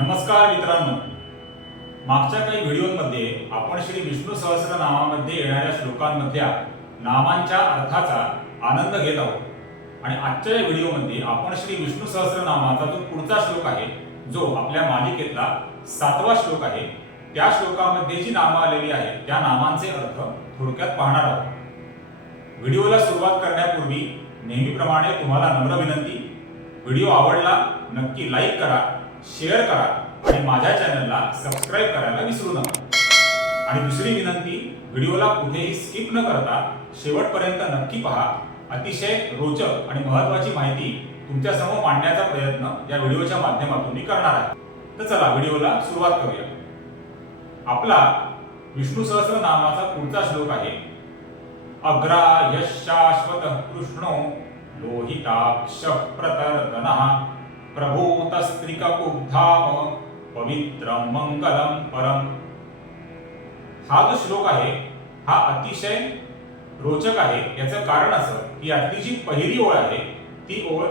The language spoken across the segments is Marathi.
नमस्कार मित्रांनो. मागच्या काही व्हिडिओमध्ये आपण श्री विष्णू सहस्रनामामध्ये येणाऱ्या श्लोकांमधल्या नामांच्या अर्थाचा आनंद घेत आहोत. आणि आजच्या या व्हिडिओमध्ये आपण श्री विष्णू सहस्र नामाचा जो पुढचा श्लोक आहे जो आपल्या मालिकेतला सातवा श्लोक आहे त्या श्लोकामध्ये जी नामं आलेली आहेत त्या नामांचे अर्थ थोडक्यात पाहणार आहोत. व्हिडिओला सुरुवात करण्यापूर्वी नेहमीप्रमाणे तुम्हाला नम्र विनंती. व्हिडिओ आवडला नक्की लाईक करा. शेअर करा आणि माझ्या चॅनलला सबस्क्राईब करायला विसरू नका. आणि दुसरी विनंती व्हिडिओला कुठेही स्किप न करता शेवटपर्यंत नक्की पहा. अतिशय रोचक आणि महत्वाची माहिती तुमच्यासमोर मांडण्याचा प्रयत्न या व्हिडिओच्या माध्यमातून मी करणार आहे. तर चला व्हिडिओला सुरुवात करूया. आपला विष्णू सहस्र नामाचा पुढचा श्लोक आहे. अग्रा यशाश्वत कृष्णो लोहिताक्ष प्रतर्दनः प्रभूतस्त्रिकुब्धाम पवित्रं मंगलम परम। हा जो श्लोक आहे हा अतिशय रोचक आहे. याचं कारण असं की यातली जी पहिली ओळ आहे ती ओळ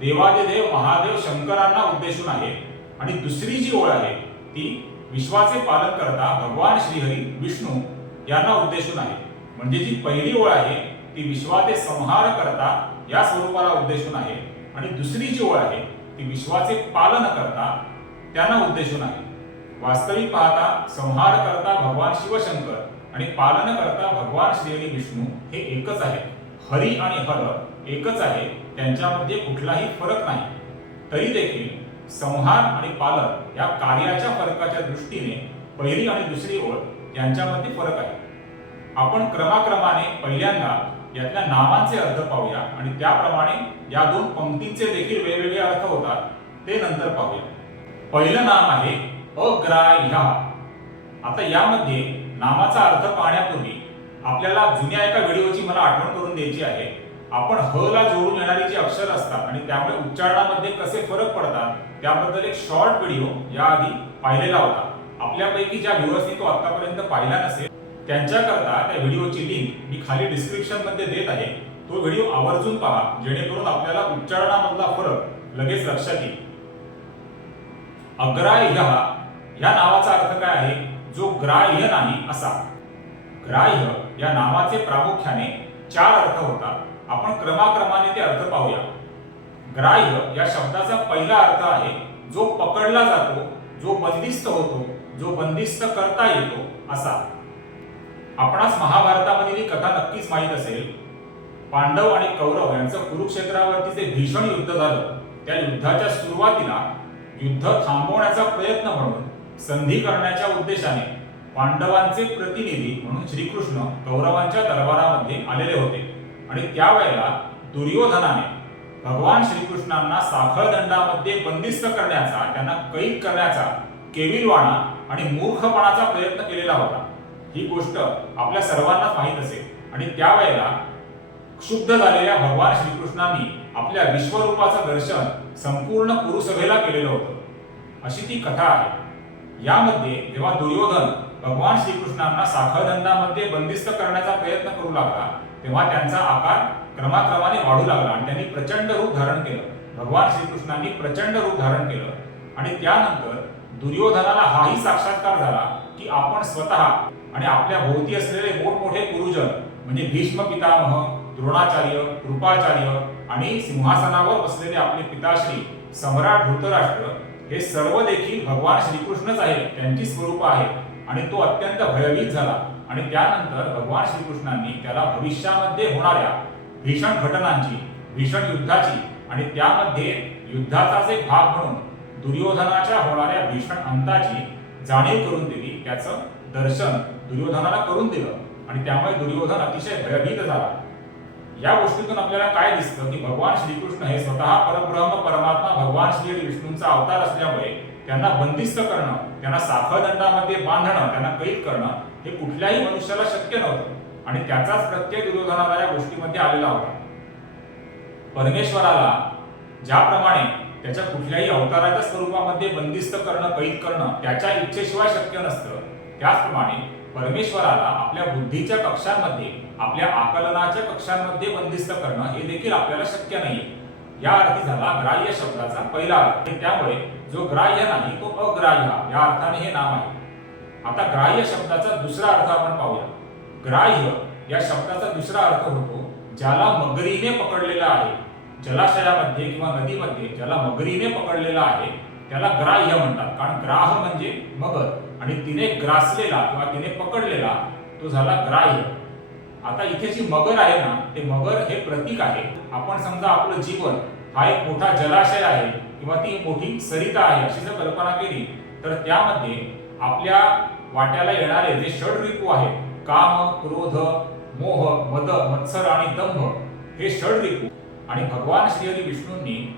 देवादिदेव महादेव शंकरांना उद्देशून आहे. आणि दुसरी जी ओळ आहे ती विश्वाचे पालन करता भगवान श्रीहरी विष्णू यांना उद्देशून आहे. म्हणजे जी पहिली ओळ आहे ती विश्वाचे संहार करता या स्वरूपाला उद्देशून आहे. आणि दुसरी जी ओळ आहे ती विश्वाचे पालन करता त्यांना उद्देशून आहे वास्तविक पाहता संहार करता भगवान शिवशंकर आणि पालन करता भगवान श्रीहरी विष्णू हे एकच आहे. हरी आणि हर एकच आहे त्यांच्यामध्ये कुठलाही फरक नाही. तरी देखील संहार आणि पालन या कार्याच्या फरकाच्या दृष्टीने पहिली आणि दुसरी ओळ यांच्यामध्ये फरक आहे. आपण क्रमाक्रमाने पहिल्यांदा यातल्या नावांचे अर्थ पाहूया आणि त्याप्रमाणे या दोन पंक्तींचे देखील वेगवेगळे अर्थ होतात ते नंतर पाहूया. पहिलं नाम आहे अग्राह्या. आता यामध्ये नामाचा अर्थ पाहण्यापूर्वी आपल्याला जुन्या एका व्हिडिओची मला आठवण करून द्यायची आहे. आपण ह ला जोडून येणारी जी अक्षर असतात आणि त्यामुळे उच्चारणामध्ये कसे फरक पडतात त्याबद्दल एक शॉर्ट व्हिडिओ याआधी पाहिलेला होता. आपल्यापैकी ज्या व्ह्युअर्सनी तो आतापर्यंत पाहिला नसेल त्यांच्याकरता त्या व्हिडिओची लिंक मी खाली डिस्क्रिप्शनमध्ये देत आहे. तो व्हिडिओ आवर्जून पहा जेणेकरून आपल्याला उच्चारणामधला फरक लगेच लक्षात येईल. अग्राह्य या नावाचा अर्थ काय आहे? जो ग्राह्य नाही असा. ग्राह्य या नावाचे प्रामुख्याने चार अर्थ होतात. आपण क्रमाक्रमाने ते अर्थ पाहूया. ग्राह्य या शब्दाचा पहिला अर्थ आहे जो पकडला जातो जो बंदिस्त होतो जो बंदिस्त करता येतो असा. आपणास महाभारतामधील ही कथा नक्कीच माहीत असेल. पांडव आणि कौरव यांचं कुरुक्षेत्रावरती जे भीषण युद्ध झालं त्या युद्धाच्या सुरुवातीला युद्ध थांबवण्याचा प्रयत्न म्हणून संधी करण्याच्या उद्देशाने पांडवांचे प्रतिनिधी म्हणून श्रीकृष्ण कौरवांच्या दरबारामध्ये आलेले होते. आणि त्यावेळेला दुर्योधनाने भगवान श्रीकृष्णांना साखळ दंडामध्ये बंदिस्त करण्याचा त्यांना कैद करण्याचा केविलवाणा आणि मूर्खपणाचा प्रयत्न केलेला होता. ही गोष्ट आपल्या सर्वांनाच माहीत असेल आणि त्यावेळेला क्षुब्ध झालेल्या भगवान श्रीकृष्णांनी आपल्या विश्वरूपाचं दर्शन संपूर्ण कुरुसभेला केलेलं होतं. अशी ती कथा आहे. यामध्ये जेव्हा दुर्योधन भगवान श्रीकृष्णांना साखळदंडामध्ये बंदिस्त करण्याचा प्रयत्न करू लागला तेव्हा त्यांचा आकार क्रमाक्रमाने वाढू लागला आणि त्यांनी प्रचंड रूप धारण केलं. भगवान श्रीकृष्णांनी प्रचंड रूप धारण केलं. आणि त्यानंतर दुर्योधनाला हाही साक्षात्कार झाला की आपण स्वतः आणि आपल्या भोवती असलेले मोठमोठे गुरुजन म्हणजे भीष्म पितामह द्रोणाचार्य कृपाचार्य आणि सिंहासनावर बसलेले आपले पिताश्री सम्राट धृतराष्ट्र हे सर्व देखील भगवान श्रीकृष्णच आहेत त्यांची स्वरूप आहे. आणि तो अत्यंत भयभीत झाला. आणि त्यानंतर भगवान श्रीकृष्णांनी त्याला भविष्यामध्ये होणाऱ्या भीषण घटनांची भीषण युद्धाची आणि त्यामध्ये युद्धाचाच एक भाग म्हणून दुर्योधनाच्या होणाऱ्या भीषण अंताची जाणीव करून दिली. त्याचं दर्शन दुर्योधनाला करून दिलं. आणि त्यामुळे दुर्योधन अतिशय भयभीत झाला. या गोष्टीतून आपल्याला काय दिसतं की भगवान श्रीकृष्ण हे स्वतः परब्रह्म परमात्मा भगवान श्री विष्णूंचा अवतार असल्यामुळे त्यांना बंदिस्त करणं त्यांना साखळदंडामध्ये बांधणं त्यांना कैद करणं हे कुठल्याही मनुष्याला शक्य नव्हतं. आणि त्याचाच प्रत्यय दुर्योधनाला या गोष्टीमध्ये आलेला होता. परमेश्वराला ज्याप्रमाणे त्याच्या कुठल्याही अवताराच्या स्वरूपामध्ये बंदिस्त करणं कैद करणं त्याच्या इच्छेशिवाय शक्य नसतं. त्याचप्रमाणे परमेश्वराला आपल्या बुद्धीच्या कक्षांमध्ये आपल्या आकलनाच्या कक्षांमध्ये बंदिस्त करणं हे देखील आपल्याला शक्य नाही या अर्थी झाला ग्राह्य शब्दाचा पहिला अर्थ. त्यामुळे जो ग्राह्य नाही तो अग्राह्य. या अर्थाने हे नाम आहे. आता ग्राह्य शब्दाचा दुसरा अर्थ आपण पाहूया. ग्राह्य या शब्दाचा दुसरा अर्थ होतो ज्याला मगरीने पकडलेला आहे. जलाशयामध्ये किंवा नदीमध्ये ज्याला मगरीने पकडलेला आहे त्याला ग्राह्य म्हणतात. कारण ग्राह म्हणजे मगर. आणि तिने ग्रासलेला किंवा तिने पकडलेला तो झाला ग्राह्य. आता इथे जी मगर आहे ना ते मगर हे प्रतीक आहे. आपण समजा आपलं जीवन हा एक मोठा जलाशय आहे किंवा ती मोठी सरिता आहे अशी जर कल्पना केली तर त्यामध्ये आपल्या वाट्याला येणारे जे षड रिपू आहेत काम क्रोध मोह मद मत्सर आणि दंभ हे षड रिपू आणि भगवान श्रीहरी विष्णूंनी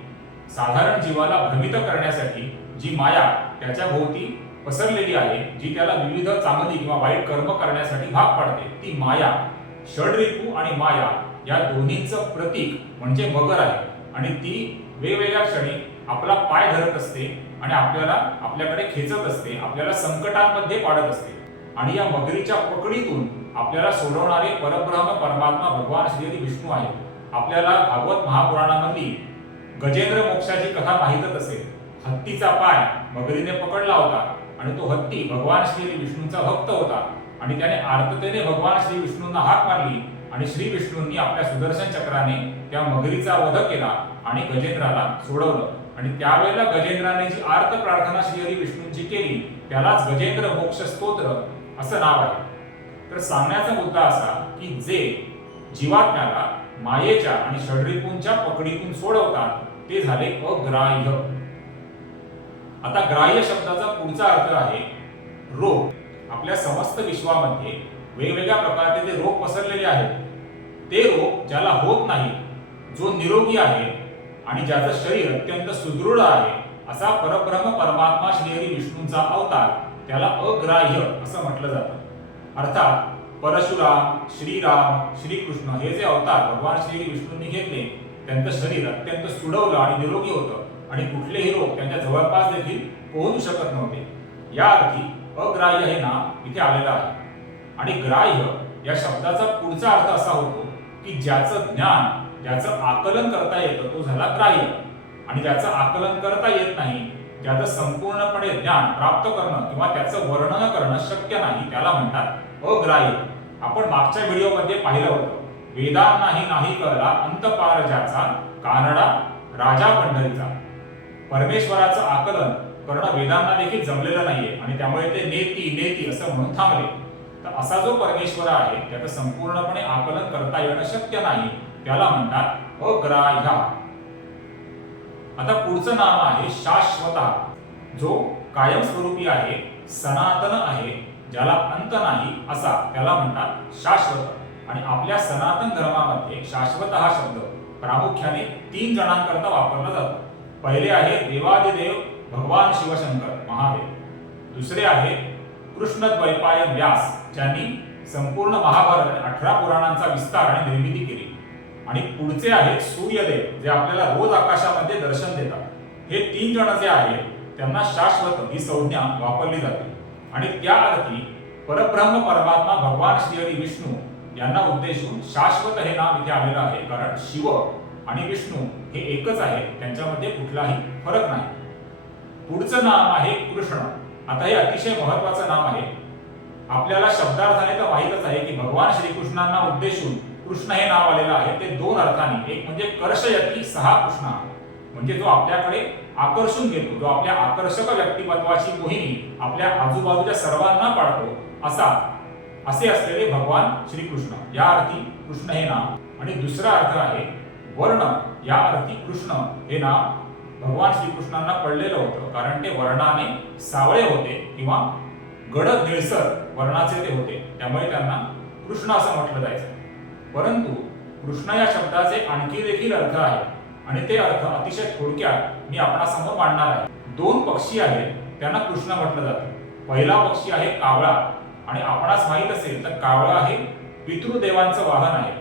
साधारण जीवाला भ्रमित करण्यासाठी जी माया त्याच्या भोवती पसरलेली आहे जी त्याला विविध चांगली किंवा वाईट कर्म करण्यासाठी भाग पाडते ती माया षडरिपू आणि माया या दोन्हींचं प्रतीक म्हणजे मगर आहे. आणि ती वेगवेगळ्या क्षणी आपला पाय धरत असते आणि आपल्याला आपल्याकडे खेचत असते आपल्याला संकटांमध्ये पाडत असते. आणि या मगरीच्या पकडीतून आपल्याला सोडवणारे परब्रह्म परमात्मा भगवान श्री विष्णू आहेत. आपल्याला भागवत महापुराणामधली गजेंद्र मोक्षाची कथा माहीतच असेल. हत्तीचा पाय मगरीने पकडला होता आणि तो हत्ती भगवान श्री विष्णूंचा भक्त होता. आणि त्याने आर्ततेने भगवान श्री विष्णूंना हाक मारली आणि श्री विष्णूंनी आपल्या सुदर्शन चक्राने त्या मगरीचा वध केला आणि गजेंद्राला सोडवलं. आणि त्यावेळेला गजेंद्राने जी आर्त प्रार्थना श्री विष्णूंची केली त्यालाच गजेंद्र मोक्ष स्तोत्र असं नाव आहे. तर सांगण्याचा मुद्दा असा की जे जीवात्म्याला मायेच्या आणि षडरिपूंच्या पकडीतून सोडवतात ते झाले अग्राह्य. आता ग्राह्य शब्दाचा पुढचा अर्थ आहे रोग. आपल्या समस्त विश्वामध्ये वेगवेगळ्या प्रकारचे जे रोग पसरलेले आहेत ते रोग ज्याला होत नाही जो निरोगी आहे आणि ज्याचं शरीर अत्यंत सुदृढ आहे असा परब्रह्म परमात्मा श्रीहरी विष्णूंचा अवतार त्याला अग्राह्य असं म्हटलं जातं. अर्थात परशुराम श्रीराम श्रीकृष्ण हे जे अवतार भगवान श्री विष्णूंनी घेतले त्यांचं शरीर अत्यंत सुडवलं आणि निरोगी होतं. आणि कुठलेही रोग त्यांच्या जवळपास देखील पोहोचू शकत नव्हते. या अर्थी अग्राह्य हे नाव इथे आलेलं आहे. आणि ग्राह्य या शब्दाचा पुढचा अर्थ असा होतो की ज्याचं ज्ञान ज्याचं आकलन करता येतं तो झाला ग्राह्य. आणि ज्याचं आकलन करता येत नाही ज्याचं संपूर्णपणे ज्ञान प्राप्त करणं किंवा त्याचं वर्णन करणं शक्य नाही त्याला म्हणतात अग्राह्य. आपण मागच्या व्हिडिओमध्ये पाहिलं होतं. वेदांनाही नाही कळला अंतपार ज्याचा कानडा राजा पंढरीचा. परमेश्वराचं आकलन करणं वेदांना देखील जमलेलं नाहीये आणि त्यामुळे ते नेती नेती असं म्हणून थांबले. तर असा जो परमेश्वर आहे त्याचं संपूर्णपणे आकलन करता येणं शक्य नाही त्याला म्हणतात अग्राह्या. आता पुढचं नाम आहे शाश्वता जो कायमस्वरूपी आहे सनातन आहे. ज्याला अंत नाही असा त्याला म्हणतात शाश्वत. आणि आपल्या सनातन धर्मामध्ये शाश्वत हा शब्द प्रामुख्याने तीन जणांकरता वापरला जातो. पहिले आहे देवादिदेव भगवान शिवशंकर महादेव. दुसरे आहे कृष्णद्वैपायन व्यास ज्यांनी संपूर्ण महाभारत आणि अठरा पुराणांचा विस्तार आणि निर्मिती केली. आणि पुढचे आहेत सूर्यदेव जे आपल्याला रोज आकाशामध्ये दर्शन देतात. हे तीन जण जे आहेत त्यांना शाश्वत ही संज्ञा वापरली जाते. आणि त्या अर्थी परब्रह्म परमात्मा भगवान श्रीहरी विष्णू यांना उद्देशून शाश्वत हे नाव इथे आलेलं आहे. कारण शिव आणि विष्णू हे एकच आहे त्यांच्यामध्ये कुठलाही फरक नाही. पुढचं नाम आहे कृष्ण. आता हे अतिशय महत्वाचं नाम आहे. आपल्याला शब्दार्थाने तर माहीतच आहे की भगवान श्रीकृष्णांना उद्देशून कृष्ण हे नाव आलेलं आहे. ते दोन अर्थाने. एक म्हणजे कर्षयती सहा कृष्ण. म्हणजे जो आपल्याकडे आकर्षून घेतो. जो आपल्या आकर्षक व्यक्तिमत्वाची मोहिनी आपल्या आजूबाजूच्या सर्वांना पाडतो असा असे असलेले भगवान श्रीकृष्ण. या अर्थी कृष्ण हे नाव आणि दुसरा अर्थ आहे वर्ण. या अर्थी कृष्ण हे नाव भगवान श्रीकृष्णांना पडलेलं होतं. कारण ते वर्णाने सावळे होते किंवा गडद निळसर वर्णाचे ते होते. त्यामुळे त्यांना कृष्ण असं म्हटलं जायचं. परंतु कृष्ण या शब्दाचे आणखी देखील अर्थ आहे. आणि ते अर्थ अतिशय थोडक्यात मी आपणासमोर मांडणार आहे. दोन पक्षी आहेत त्यांना कृष्ण म्हटलं जातं. पहिला पक्षी आहे कावळा. आणि आपणास माहीत असेल तर कावळा हे पितृदेवांचं वाहन आहे.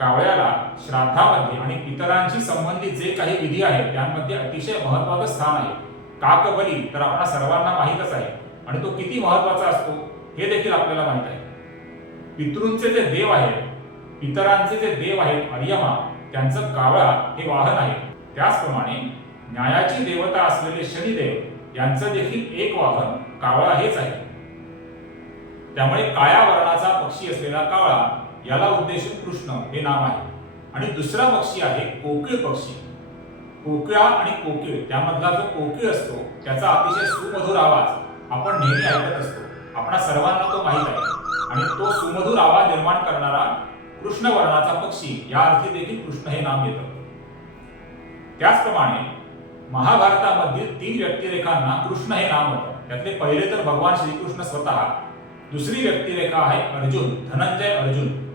कावळ्याला श्राद्धामध्ये आणि इतरांशी संबंधित जे काही विधी आहेत त्यांमध्ये अतिशय महत्वाचं स्थान आहे. काकबली तर आपणा सर्वांना माहीतच आहे. आणि तो किती महत्त्वाचा असतो हे देखील आपल्याला माहीत आहे. पितृंचे जे देव आहेत इतरांचे जे देव आहेत अर्यमा त्यांचं कावळा हे वाहन आहे. त्याचप्रमाणे न्यायाची देवता असलेले शनिदेव यांचं देखील एक वाहन कावळा हेच आहे. त्यामुळे काळ्या वर्णाचा पक्षी असलेला कावळा याला उद्देशून कृष्ण हे नाव आहे. आणि दुसरा पक्षी आहे कोकिळ पक्षी. कोकिळा आणि कोकिळ त्यामधला जो कोकिळ असतो त्याचा अतिशय सुमधुर आवाज आपण नेहमी ऐकत असतो. आपणा सर्वांना तो माहीत आहे. आणि तो सुमधुर आवाज निर्माण करणारा कृष्ण वर्णाचा पक्षी या अर्थी देखील कृष्ण हे नाम येतं त्याचप्रमाणे महाभारतामधील तीन व्यक्तिरेखांना कृष्ण हे नाम होतं. त्यातले पहिले तर भगवान श्रीकृष्ण स्वतः दुसरी व्यक्तिरेखा आहे अर्जुन धनंजय अर्जुन.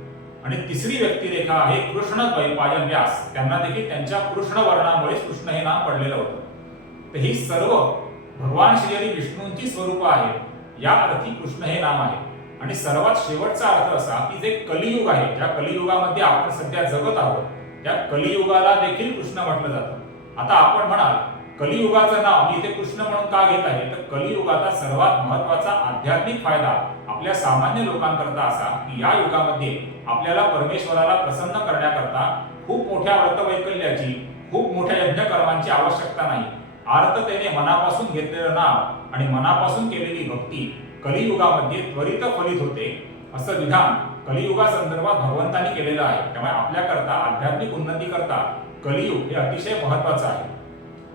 आणि तिसरी व्यक्तिरेखा आहे कृष्ण द्वैपायन व्यास. त्यांना देखील त्यांच्या कृष्ण वर्णामुळे कृष्ण हे नाम पडलेलं होतं. तर ही सर्व भगवान श्रीहरी विष्णूंची स्वरूप आहे या अर्थी कृष्ण हे नाम आहे. आणि सर्वात शेवटचा अर्थ असा की जे कलियुग आहे ज्या कलियुगामध्ये आपण सध्या जगत आहोत त्या कलियुगाला देखील कृष्ण म्हटलं जातं. आता आपण म्हणाल कलियुगाचं नाव मी इथे कृष्ण म्हणून का घेत आहे? तर कलियुगाचा सर्वात महत्त्वाचा आध्यात्मिक फायदा आपल्या सामान्य लोकांकरता असा की या युगामध्ये आपल्याला परमेश्वराला प्रसन्न करण्याकरता खूप मोठ्या व्रतवैकल्याची खूप मोठ्या यज्ञकर्मांची आवश्यकता नाही. आर्ततेने मनापासून घेतलेलं नाव आणि मनापासून केलेली भक्ती कलियुगामध्ये त्वरित फलित होते असं विधान कलियुगा संदर्भात भगवंतांनी केलेलं आहे. त्यामुळे आपल्याकरता आध्यात्मिक उन्नती करता कलियुग हे अतिशय महत्वाचं आहे.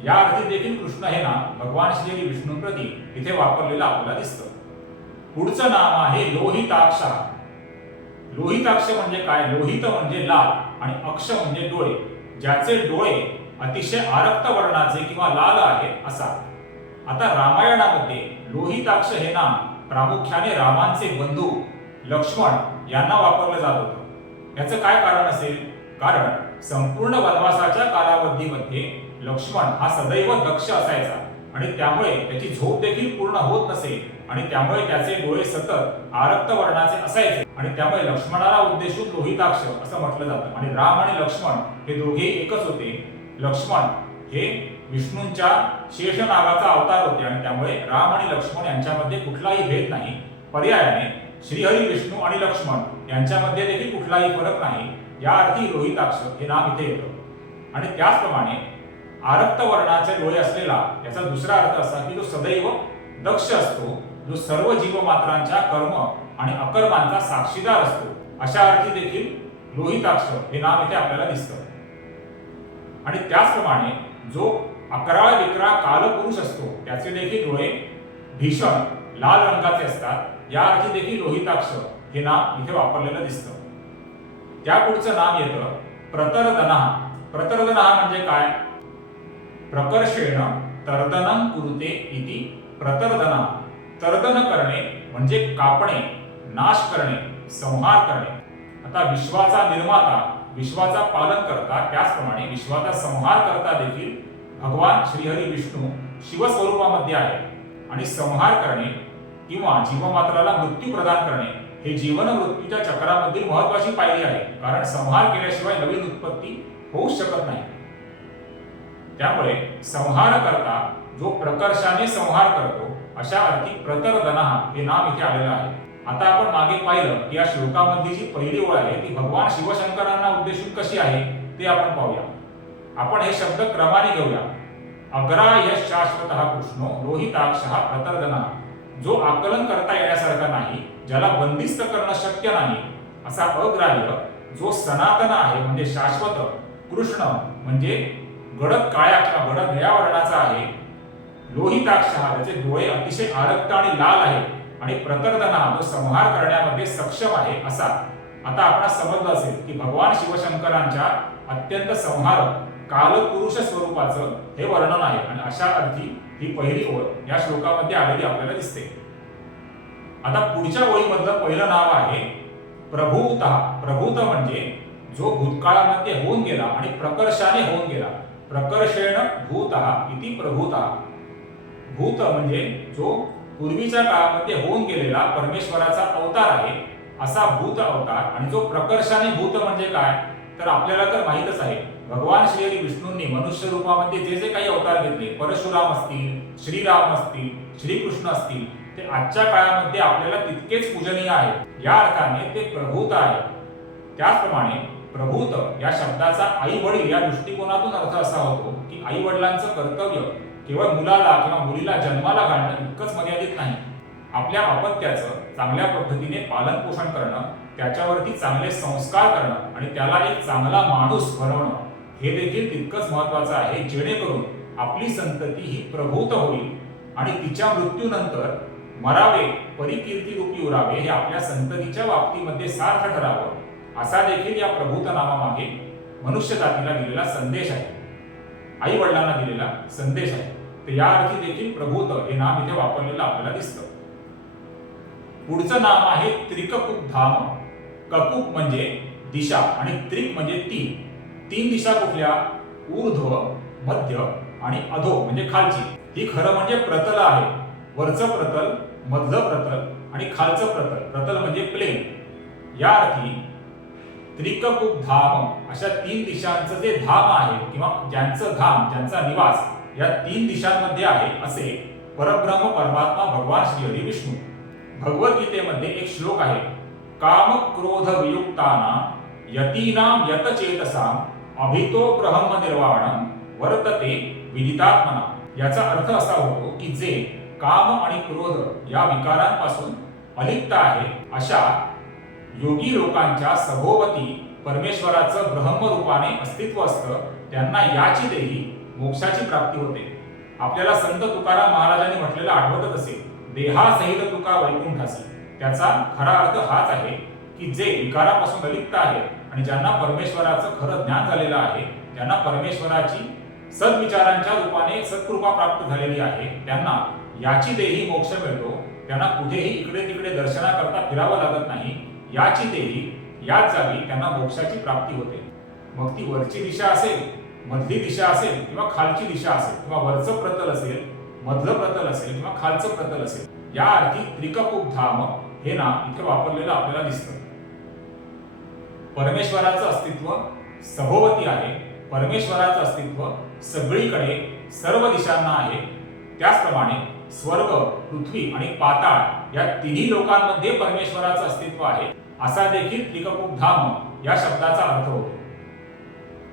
या अर्थी देखील कृष्ण हे नाम भगवान श्री विष्णूंप्रती इथे वापरलेलं आपल्याला दिसतं. पुढचं नाम आहे लोहिताक्ष. लोहिताक्ष म्हणजे काय? लोहित म्हणजे लाल आणि अक्ष म्हणजे डोळे. ज्याचे डोळे अतिशय आरक्त वर्णाचे किंवा लाल आहेत असा. आता रामायणामध्ये लोहिताक्ष हे नाम प्रामुख्याने रामांचे बंधू लक्ष्मण यांना वापरलं जात होतं. याचं काय कारण असेल? कारण संपूर्ण वनवासाच्या कालावधीमध्ये लक्ष्मण हा सदैव दक्ष असायचा. आणि त्यामुळे त्याची झोप देखील पूर्ण होत नसे. आणि त्यामुळे त्याचे डोळे सतत आरक्त वर्णाचे असायचे. आणि त्यामुळे लक्ष्मणाला उद्देशून लोहिताक्ष असं म्हटलं जातं. आणि राम आणि लक्ष्मण हे दोघे एकच होते. लक्ष्मण हे विष्णूंच्या शेषनागाचा अवतार होते. आणि त्यामुळे राम आणि लक्ष्मण यांच्यामध्ये कुठलाही भेद नाही. पर्यायाने श्रीहरी विष्णू आणि लक्ष्मण यांच्यामध्ये देखील कुठलाही फरक नाही. या अर्थी लोहिताक्ष हे नाव इथे येतं. आणि त्याचप्रमाणे आरक्त वर्णाचे डोळे असलेला याचा दुसरा अर्थ असा की तो सदैव दक्ष असतो जो सर्व जीवमात्रांच्या कर्म आणि अकर्मांचा साक्षीदार असतो. अशा अर्थी देखील लोहिताक्ष हे नाव इथे आपल्याला दिसतं. आणि त्याचप्रमाणे जो अकराळ विकराळ कालपुरुष असतो त्याचे देखील डोळे भीषण लाल रंगाचे असतात. या अर्थी देखील लोहिताक्ष हे नाव इथे वापरलेलं दिसतं. त्या पुढचं नाम येतं प्रतरदना. प्रतरदना म्हणजे काय? प्रकर्षेण तर्दनं कुरुते इति प्रतर्दना. तर्दन करणे म्हणजे कापणे नाश करणे संहार करणे. आता विश्वाचा निर्माता विश्वाचा पालन करता त्याचप्रमाणे विश्वाचा संहार करता देखील भगवान श्रीहरी विष्णू शिवस्वरूपामध्ये आहे. आणि संहार करणे किंवा जीवमात्राला मृत्यू प्रदान करणे हे जीवन मृत्यूच्या चक्रामधील महत्वाची पायरी आहे. कारण संहार केल्याशिवाय नवीन उत्पत्ती होऊ शकत नाही. त्यामुळे संहार करता जो प्रकर्षाने संहार करतो अशा अर्थी प्रतरदना हे नाम इथे आलेलं आहे. आता आपण मागे पाहिलं की या श्लोकामधली जी पहिली ओळ आहे ती भगवान शिवशंकरांना उद्देशून कशी आहे ते आपण पाहूया. आपण हे शब्द क्रमाने घेऊया. अग्रा यश शाश्वत कृष्णो लोहिताक्ष प्रतर्दना. जो आकलन करता येण्यासारखा नाही ज्याला बंदिस्त करणं शक्य नाही असा अग्राह्य जो सनातन आहे म्हणजे शाश्वत कृष्ण म्हणजे गडद काळ्या किंवा गडद निळ्या वर्णाचा आहे लोहिताक्ष त्याचे डोळे अतिशय आरक्त आणि लाल आहेत आणि प्रतर्दना जो संहार करण्यामध्ये सक्षम आहे असा. आता आपण समजलं असेल की भगवान शिवशंकरांच्या अत्यंत संहारक कालपुरुष स्वरूपाचं हे वर्णन आहे आणि अशा अर्थी ही पहिली ओळ या श्लोकामध्ये आलेली आपल्याला दिसते. आता पुढच्या ओळीमधलं पहिलं नाव आहे प्रभूत. प्रभूत म्हणजे जो भूतकाळामध्ये होऊन गेला आणि प्रकर्षाने होऊन गेला. प्रकर्षेण भूत इति प्रभूत. भूत म्हणजे जो पूर्वीच्या काळामध्ये होऊन गेलेला परमेश्वराचा अवतार आहे असा भूत अवतार आणि जो प्रकर्षाने भूत म्हणजे काय? तर आपल्याला तर माहीतच आहे भगवान श्री विष्णूंनी मनुष्य रूपामध्ये जे जे काही अवतार घेतले परशुराम असतील श्रीराम असतील श्रीकृष्ण असतील ते आजच्या काळामध्ये आपल्याला तितकेच पूजनीय आहे. या अर्थाने ते प्रभूत आहे. त्याचप्रमाणे प्रभूत या शब्दाचा आई वडील या दृष्टिकोनातून अर्थ असा होतो की आई वडिलांचं कर्तव्य केवळ मुलाला किंवा मुलीला जन्माला घालणं इतकंच मर्यादित नाही. आपल्या अपत्याचं चांगल्या पद्धतीने पालन पोषण करणं त्याच्यावरती चांगले संस्कार करणं आणि त्याला एक चांगला माणूस बनवणं हे देखील तितकंच महत्वाचं आहे जेणेकरून आपली संतती ही प्रभूत होईल आणि तिच्या मृत्यूनंतर मरावे परिकीर्ती रूपी उरावे हे आपल्या संततीच्या बाबतीमध्ये सार्थ ठरावं. असा देखील या प्रभूत नामामागे मनुष्य जातीला दिलेला संदेश आहे. आई वडिलांना दिलेला संदेश आहे. तर या अर्थी देखील प्रभूत हे नाम इथे वापरलेलं आपल्याला दिसतं. पुढचं नाम आहे त्रिककुप धाम. ककुप म्हणजे दिशा आणि त्रिक म्हणजे तीन. तीन दिशा कुठल्या? ऊर्ध्व मध्य आणि अधो म्हणजे खालची. ही खरं म्हणजे प्रतल आहे. वरचं प्रतल मधलं प्रतल आणि खालचं प्रतल. प्रतल म्हणजे प्लेन या अर्थी त्रिककुप धाम अशा तीन दिशांचं जे धाम आहे किंवा ज्यांचं धाम ज्यांचा निवास या तीन दिशांमध्ये आहे असे परब्रह्म परमात्मा भगवान श्री हरी विष्णू. भगवद्गीतेमध्ये एक श्लोक आहे काम क्रोध वियुक्ताना यतीनाम यतचेतसाम अभितो ब्रह्म निर्वाण वर्तते विदितात्मना. याचा अर्थ असा होतो की जे काम आणि क्रोध या विकारांपासून अलिप्त आहे अशा योगी लोकांच्या सभोवती परमेश्वराचं ब्रह्मरूपाने अस्तित्व असतं त्यांना याची देही मोक्षाची प्राप्ती होते. आपल्याला संत तुकाराम महाराजांनी म्हटलेलं आठवतच असेल देहासहित तुका वैकुंठासी. त्याचा खरा अर्थ हाच आहे की जे विकारापासून अलिप्त आहे आणि ज्यांना परमेश्वराचं खरं ज्ञान झालेलं आहे त्यांना परमेश्वराची सद्विचारांच्या रूपाने सत्कृपा प्राप्त झालेली आहे त्यांना याची देही मोक्ष मिळतो. त्यांना कुठेही इकडे तिकडे दर्शनाकरता फिरावं लागत नाही. याची देही याच जागी त्यांना मोक्षाची प्राप्ती होते. मग ती वरची दिशा असेल मधली दिशा असेल किंवा खालची दिशा असेल किंवा वरचं प्रतल असेल मधलं प्रतल असेल किंवा खालचं प्रतल असेल या अर्थी त्रिकपूप धाम हे नाम इथे वापरलेलं आपल्याला दिसतं. परमेश्वराचं अस्तित्व सभोवती आहे. परमेश्वराचं अस्तित्व सगळीकडे सर्व दिशांना आहे. त्याचप्रमाणे स्वर्ग पृथ्वी आणि पाताळ या तिन्ही लोकांमध्ये परमेश्वराचं अस्तित्व आहे. असा देखील त्रिकपूप धाम या शब्दाचा अर्थ होतो.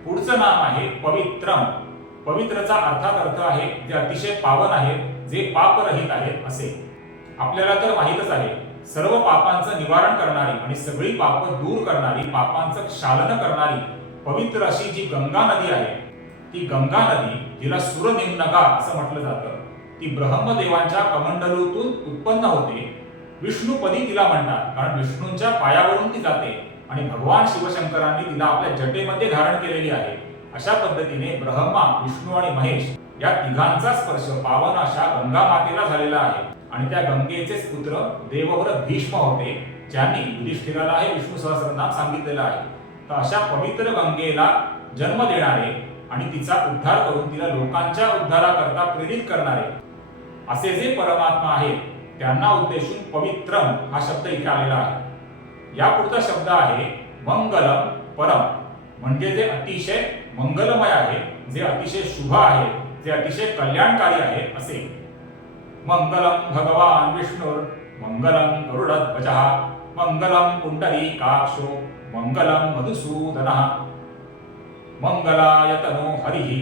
पुढचं नाम आहे पवित्रम. पवित्रचा अर्थात अर्थ आहे जे अतिशय पावन आहेत जे पापरहित आहेत असे. आपल्याला तर माहीतच आहे सर्व पापांचं निवारण करणारी आणि सगळी पाप दूर करणारी पापांचं क्षालन करणारी पवित्र अशी जी गंगा नदी आहे ती गंगा नदी जिला सुरनिम्नगा असं म्हटलं जातं. ती ब्रह्मदेवांच्या कमंडलूतून उत्पन्न होते. विष्णुपदी तिला म्हणतात कारण विष्णूंच्या पायावरून ती जाते आणि भगवान शिवशंकरांनी तिला आपल्या जटेमध्ये धारण केलेली आहे. अशा पद्धतीने ब्रह्मा विष्णू आणि महेश या तिघांचा स्पर्श पावन अशा गंगा मातेला झालेला आहे. आणि त्या गंगेचेच पुत्र देवव्रत भीष्म होते ज्यांनी युधिष्ठिराला हे विष्णू सहस्रनाम सांगितलेलं आहे. तर अशा पवित्र गंगेला जन्म देणारे आणि तिचा उद्धार करून तिला लोकांच्या उद्धाराकरता प्रेरित करणारे असे जे परमात्मा आहेत त्यांना उद्देशून पवित्रम हा शब्द इथे आलेला आहे. या पुढचा शब्द आहे मंगलम परम. म्हणजे जे अतिशय मंगलमय आहे जे अतिशय शुभ आहे जे अतिशय कल्याणकारी आहे असे. मंगलम भगवान विष्णुर मंगलम गरुडध्वज मंगलम पुंडरी काक्षो मंगलम मधुसूदन. मंगलायतनो हरिही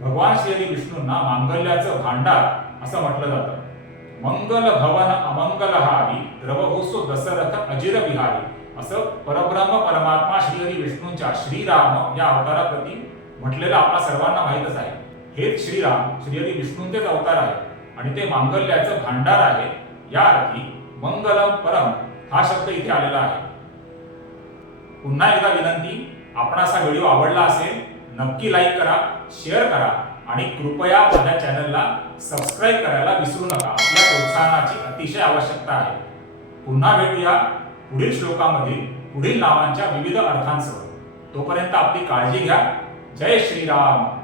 भगवान श्री विष्णूंना मांगल्याचं भांडार असं म्हटलं जातं. मंगल भवन अमंगल हारी द्रवहोसो दशरथ अजिर विहारी असं परब्रह्म परमात्मा श्रीहरी विष्णूंच्या श्रीराम या अवताराप्रती म्हटलेलं आपल्या सर्वांना माहीतच आहे. हेच श्रीराम श्रीहरी विष्णूंचेच अवतार आहे. आणि ते मांगल्याचं भांडार आहे. या अर्थी मंगलम परम हा शब्द इथे आलेला आहे. पुन्हा एकदा विनंती आपण असा व्हिडिओ आवडला असेल नक्की लाईक करा शेअर करा. आणि कृपया माझ्या चॅनलला सबस्क्राईब करायला विसरू नका. आपल्या प्रोत्साहनाची अतिशय आवश्यकता आहे. पुन्हा भेटूया पुढील श्लोकामधील पुढील नावांच्या विविध अर्थांसह. तोपर्यंत आपली काळजी घ्या. जय श्रीराम.